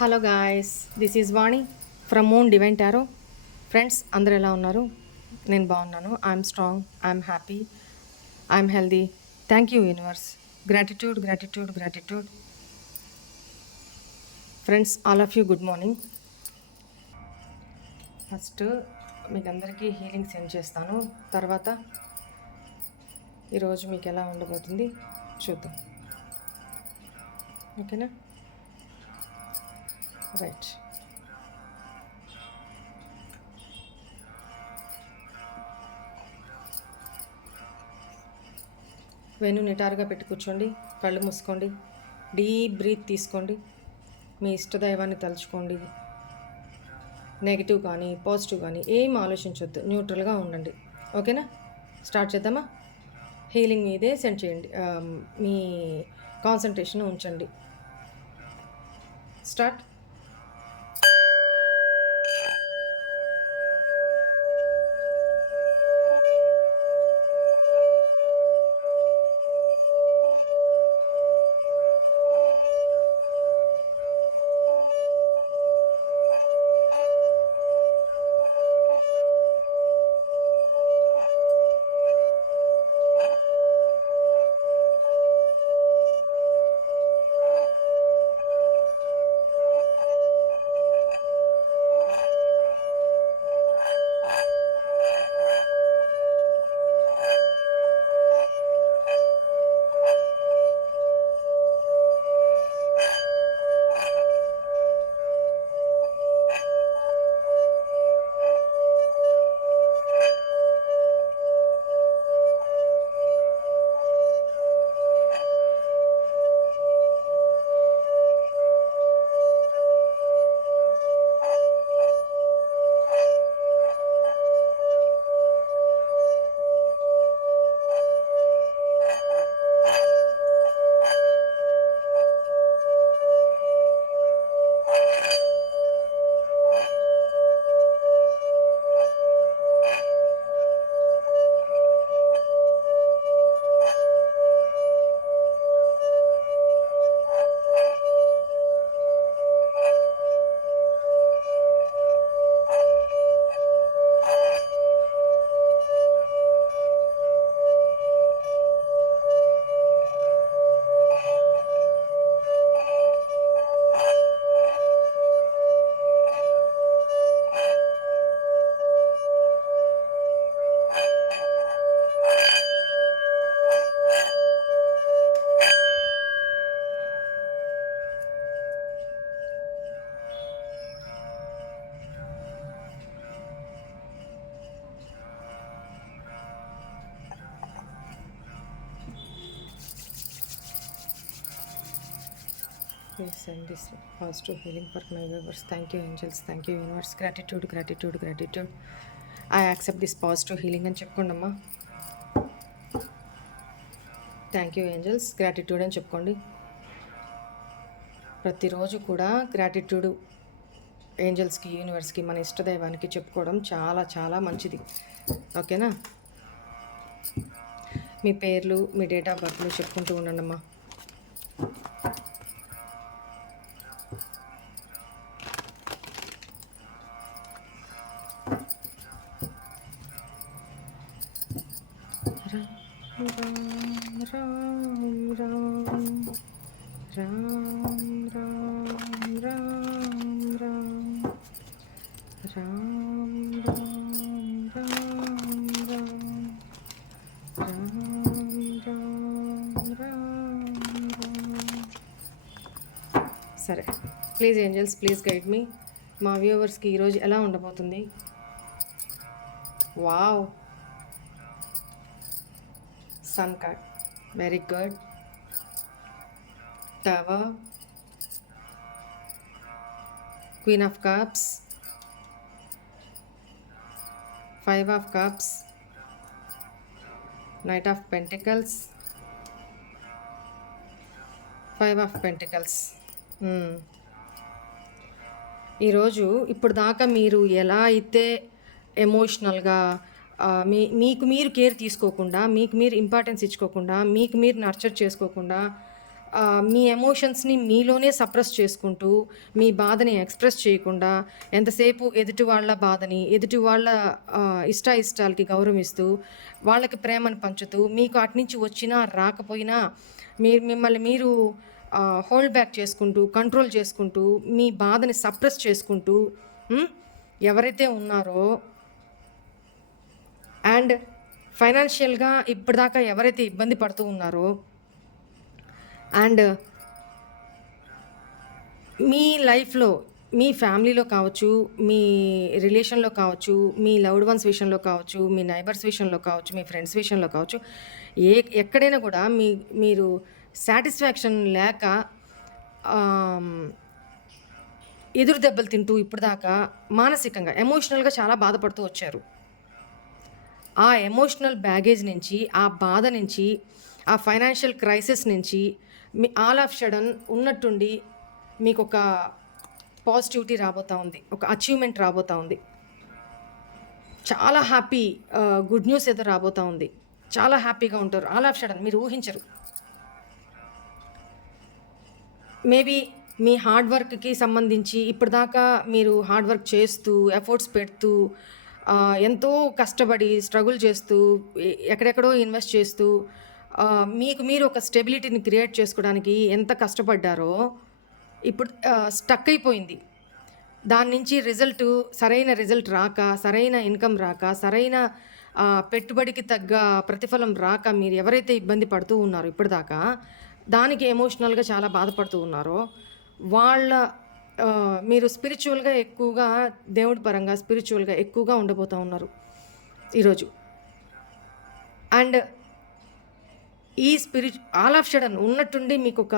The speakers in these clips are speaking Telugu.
Hello guys this is Vani from moon divine tarot. Friends అందరు ఎలా ఉన్నారు? నేను బాగున్నాను. I'm strong I'm happy I'm healthy. Thank you universe. Gratitude gratitude gratitude. Friends all of you good morning. First మీకు అందరికీ హీలింగ్ సెండ్ చేస్తాను. తర్వాత ఈరోజు మీకు ఎలా ఉండబోతుంది చూద్దాం. ఓకేనా? రైట్ వెను నిటారుగా పెట్టి కూర్చోండి కళ్ళు మూసుకోండి డీప్ బ్రీత్ తీసుకోండి మీ ఇష్టదైవాన్ని తలుచుకోండి. నెగిటివ్ కానీ పాజిటివ్ కానీ ఏం ఆలోచించొద్దు న్యూట్రల్గా ఉండండి. ఓకేనా? స్టార్ట్ చేద్దామా? హీలింగ్ మీదే సెండ్ చేయండి మీ కాన్సన్ట్రేషన్ ఉంచండి. Start send this positive healing for my viewers thank you angels thank you universe gratitude gratitude gratitude I accept this positive healing అని చెప్పుకోండి అమ్మా. థ్యాంక్ యూ ఏంజల్స్ గ్రాటిట్యూడ్ అని చెప్పుకోండి. ప్రతిరోజు కూడా గ్రాటిట్యూడ్ ఏంజల్స్కి యూనివర్స్కి మన ఇష్టదైవానికి చెప్పుకోవడం చాలా చాలా మంచిది. ఓకేనా మీ పేర్లు మీ డేట్ ఆఫ్ బర్త్లు చెప్పుకుంటూ ఉండండి అమ్మా. సరే. Please angels please guide me మా వ్యూవర్స్కి ఈరోజు ఎలా ఉండబోతుంది? Wow. Sun card. Very good tower queen of cups five of cups knight of pentacles five of pentacles ఈరోజు ఇప్పుడు దాకా మీరు ఎలా అయితే ఎమోషనల్గా మీ మీకు మీరు కేర్ తీసుకోకుండా మీకు మీరు ఇంపార్టెన్స్ ఇచ్చుకోకుండా మీకు మీరు నర్చర్ చేసుకోకుండా మీ ఎమోషన్స్ని మీలోనే సప్రెస్ చేసుకుంటూ మీ బాధని ఎక్స్ప్రెస్ చేయకుండా ఎంతసేపు ఎదుటి వాళ్ళ బాధని ఎదుటి వాళ్ళ ఇష్ట ఇష్టాలకి గౌరవిస్తూ వాళ్ళకి ప్రేమను పంచుతూ మీకు అటు నుంచి వచ్చినా రాకపోయినా మీరు మిమ్మల్ని మీరు హోల్డ్ బ్యాక్ చేసుకుంటూ కంట్రోల్ చేసుకుంటూ మీ బాధని సప్రెస్ చేసుకుంటూ ఎవరైతే ఉన్నారో అండ్ ఫైనాన్షియల్గా ఇప్పటిదాకా ఎవరైతే ఇబ్బంది పడుతూ ఉన్నారో అండ్ మీ లైఫ్లో మీ ఫ్యామిలీలో కావచ్చు మీ రిలేషన్లో కావచ్చు మీ లవ్డ్ వన్స్ విషయంలో కావచ్చు మీ నైబర్స్ విషయంలో కావచ్చు మీ ఫ్రెండ్స్ విషయంలో కావచ్చు ఏ ఎక్కడైనా కూడా మీ మీరు సాటిస్ఫాక్షన్ లేక ఎదురు దెబ్బలు తింటూ ఇప్పటిదాకా మానసికంగా ఎమోషనల్గా చాలా బాధపడుతూ వచ్చారు. ఆ ఎమోషనల్ బ్యాగేజ్ నుంచి ఆ బాధ నుంచి ఆ ఫైనాన్షియల్ క్రైసిస్ నుంచి మీ ఆల్ ఆఫ్ షడన్ ఉన్నట్టుండి మీకు ఒక పాజిటివిటీ రాబోతా ఉంది. ఒక అచీవ్మెంట్ రాబోతా ఉంది. చాలా హ్యాపీ గుడ్ న్యూస్ ఏదో రాబోతూ ఉంది. చాలా హ్యాపీగా ఉంటారు. ఆల్ ఆఫ్ షడన్ మీరు ఊహించరు. మేబీ మీ హార్డ్ వర్క్కి సంబంధించి ఇప్పటిదాకా మీరు హార్డ్ వర్క్ చేస్తూ ఎఫర్ట్స్ పెడుతూ ఎంతో కష్టపడి స్ట్రగుల్ చేస్తూ ఎక్కడెక్కడో ఇన్వెస్ట్ చేస్తూ మీకు మీరు ఒక స్టెబిలిటీని క్రియేట్ చేసుకోవడానికి ఎంత కష్టపడ్డారో ఇప్పుడు స్టక్ అయిపోయింది. దాని నుంచి రిజల్ట్ సరైన రిజల్ట్ రాక సరైన ఇన్కమ్ రాక సరైన పెట్టుబడికి తగ్గ ప్రతిఫలం రాక మీరు ఎవరైతే ఇబ్బంది పడుతూ ఉన్నారో ఇప్పటిదాకా దానికి ఎమోషనల్గా చాలా బాధపడుతూ ఉన్నారో వాళ్ళ మీరు స్పిరిచువల్గా ఎక్కువగా దేవుడి పరంగా స్పిరిచువల్గా ఎక్కువగా ఉండబోతూ ఉన్నారు ఈరోజు. అండ్ ఈ స్పిరిచు ఆల్ ఆఫ్ షడన్ ఉన్నట్టుండి మీకు ఒక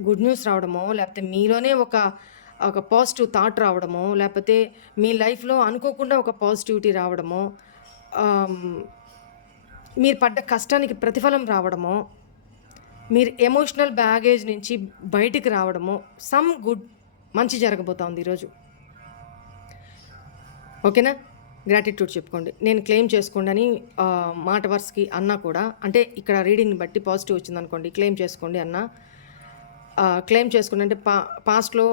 గుడ్ న్యూస్ రావడమో లేకపోతే మీలోనే ఒక ఒక పాజిటివ్ థాట్ రావడమో లేకపోతే మీ లైఫ్లో అనుకోకుండా ఒక పాజిటివిటీ రావడమో మీరు పడ్డ కష్టానికి ప్రతిఫలం రావడమో మీరు ఎమోషనల్ బ్యాగేజ్ నుంచి బయటికి రావడమో సమ్ గుడ్ మంచి జరగబోతోంది ఈరోజు. ఓకేనా? గ్రాటిట్యూడ్ చెప్పుకోండి. నేను క్లెయిమ్ చేసుకోండి అని మాట వర్స్కి అన్నా కూడా అంటే ఇక్కడ రీడింగ్ని బట్టి పాజిటివ్ వచ్చింది అనుకోండి క్లెయిమ్ చేసుకోండి అన్న క్లెయిమ్ చేసుకోండి అంటే పా పాస్ట్లో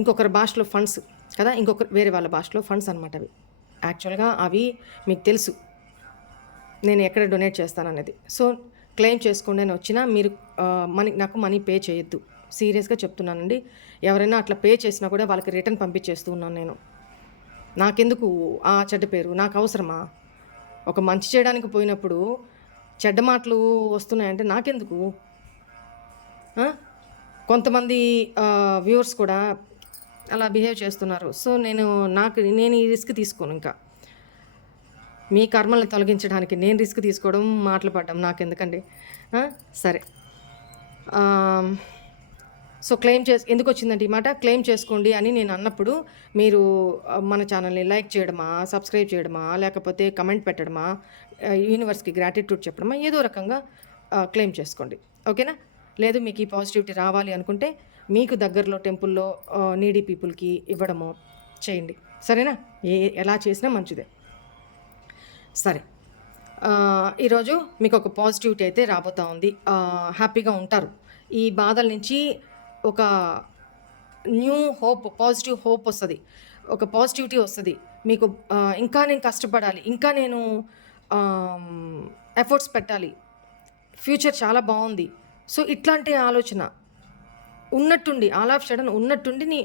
ఇంకొకరి భాషలో ఫండ్స్ కదా ఇంకొక వేరే వాళ్ళ భాషలో ఫండ్స్ అనమాట అవి. యాక్చువల్గా అవి మీకు తెలుసు. నేను ఎక్కడ డొనేట్ చేస్తాననేది. సో క్లెయిమ్ చేసుకోండి అని వచ్చినా మీరు మనీ నాకు మనీ పే చేయొద్దు. సీరియస్గా చెప్తున్నానండి. ఎవరైనా అట్లా పే చేసినా కూడా వాళ్ళకి రిటర్న్ పంపించేస్తూ ఉన్నాను నేను. నాకెందుకు ఆ చెడ్డ పేరు? నాకు అవసరమా? ఒక మంచి చేయడానికి పోయినప్పుడు చెడ్డ మాటలు వస్తున్నాయంటే నాకెందుకు? కొంతమంది వ్యూవర్స్ కూడా అలా బిహేవ్ చేస్తున్నారు. సో నేను నాకు నేను ఈ రిస్క్ తీసుకోను ఇంకా. మీ కర్మలను తొలగించడానికి నేను రిస్క్ తీసుకోవడం మాటలు పడ్డం నాకెందుకండి? సరే. సో క్లెయిమ్ చేసి ఎందుకు వచ్చిందంటే ఈ మాట క్లెయిమ్ చేసుకోండి అని నేను అన్నప్పుడు మీరు మన ఛానల్ని లైక్ చేయడమా సబ్స్క్రైబ్ చేయడమా లేకపోతే కమెంట్ పెట్టడమా యూనివర్స్కి గ్రాటిట్యూడ్ చెప్పడమా ఏదో రకంగా క్లెయిమ్ చేసుకోండి. ఓకేనా? లేదు మీకు ఈ పాజిటివిటీ రావాలి అనుకుంటే మీకు దగ్గరలో టెంపుల్లో నీడీ పీపుల్కి ఇవ్వడమో చేయండి. సరేనా? ఏ ఎలా చేసినా మంచిదే. సరే. ఈరోజు మీకు ఒక పాజిటివిటీ అయితే రాబోతా ఉంది. హ్యాపీగా ఉంటారు. ఈ బాధల నుంచి ఒక న్యూ హోప్ పాజిటివ్ హోప్ వస్తుంది. ఒక పాజిటివిటీ వస్తుంది. మీకు ఇంకా నేను కష్టపడాలి ఇంకా నేను ఎఫర్ట్స్ పెట్టాలి. ఫ్యూచర్ చాలా బాగుంది. సో ఇట్లాంటి ఆలోచన. ఉన్నట్టుండి ఆల్ ఆఫ్ సడన్ ఉన్నట్టుండి నీ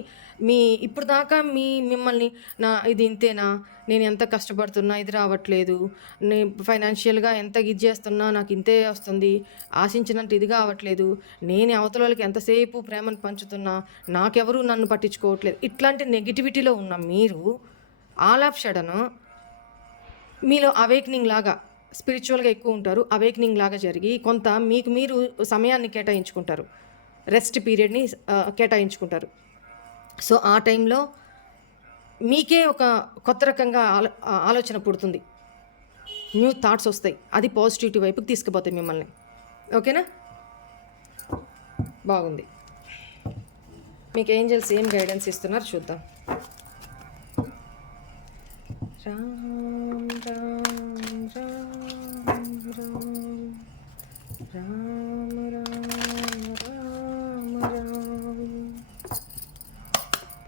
మీ ఇప్పుడు దాకా మీ మిమ్మల్ని నా ఇది ఇంతేనా? నేను ఎంత కష్టపడుతున్నా ఇది రావట్లేదు. నేను ఫైనాన్షియల్గా ఎంత ఇది చేస్తున్నా నాకు ఇంతే వస్తుంది. ఆశించినంత ఇది కావట్లేదు. నేను అవతల వాళ్ళకి ఎంతసేపు ప్రేమను పంచుతున్నా నాకెవరు నన్ను పట్టించుకోవట్లేదు. ఇట్లాంటి నెగిటివిటీలో ఉన్న మీరు ఆల్ ఆఫ్ సడన్ మీలో అవేక్నింగ్ లాగా స్పిరిచువల్గా ఎక్కువ ఉంటారు. అవేక్నింగ్ లాగా జరిగి కొంత మీకు మీరు సమయాన్ని కేటాయించుకుంటారు. రెస్ట్ పీరియడ్ని కేటాయించుకుంటారు. సో ఆ టైంలో మీకే ఒక కొత్త రకంగా ఆలో ఆలోచన పుడుతుంది. న్యూ థాట్స్ వస్తాయి. అది పాజిటివిటీ వైపుకి తీసుకుపోతాయి మిమ్మల్ని. ఓకేనా? బాగుంది. మీకు ఏంజల్స్ ఏం గైడెన్స్ ఇస్తున్నారు చూద్దాం. Ram Ram Ram Ram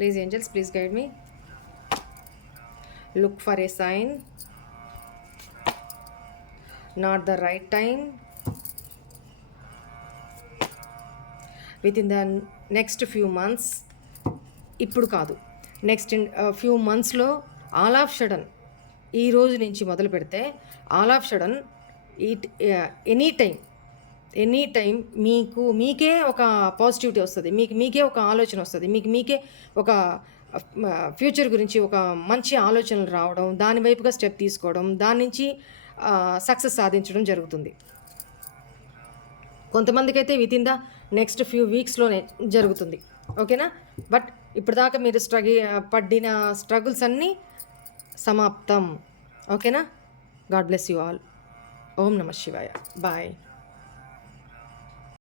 please angels please guide me look for a sign not the right time with in the next few months ఇప్పుడు కాదు. నెక్స్ట్ ఫ్యూ మంత్స్లో ఆల్ ఆఫ్ షడన్ ఈ రోజు నుంచి మొదలు పెడితే ఆల్ ఆఫ్ షడన్ ఈ ఎనీ టైం ఎనీ టైం మీకు మీకే ఒక పాజిటివిటీ వస్తుంది. మీకు మీకే ఒక ఆలోచన వస్తుంది. మీకు మీకే ఒక ఫ్యూచర్ గురించి ఒక మంచి ఆలోచనలు రావడం దాని వైపుగా స్టెప్ తీసుకోవడం దాని నుంచి సక్సెస్ సాధించడం జరుగుతుంది. కొంతమందికైతే with in the next few వీక్స్లోనే జరుగుతుంది. ఓకేనా? బట్ ఇప్పటిదాకా మీరు స్ట్రగి పడిన స్ట్రగుల్స్ అన్నీ సమాప్తం. ఓకేనా? గాడ్ బ్లెస్ యూ ఆల్ ఓం నమ శివాయ. బాయ్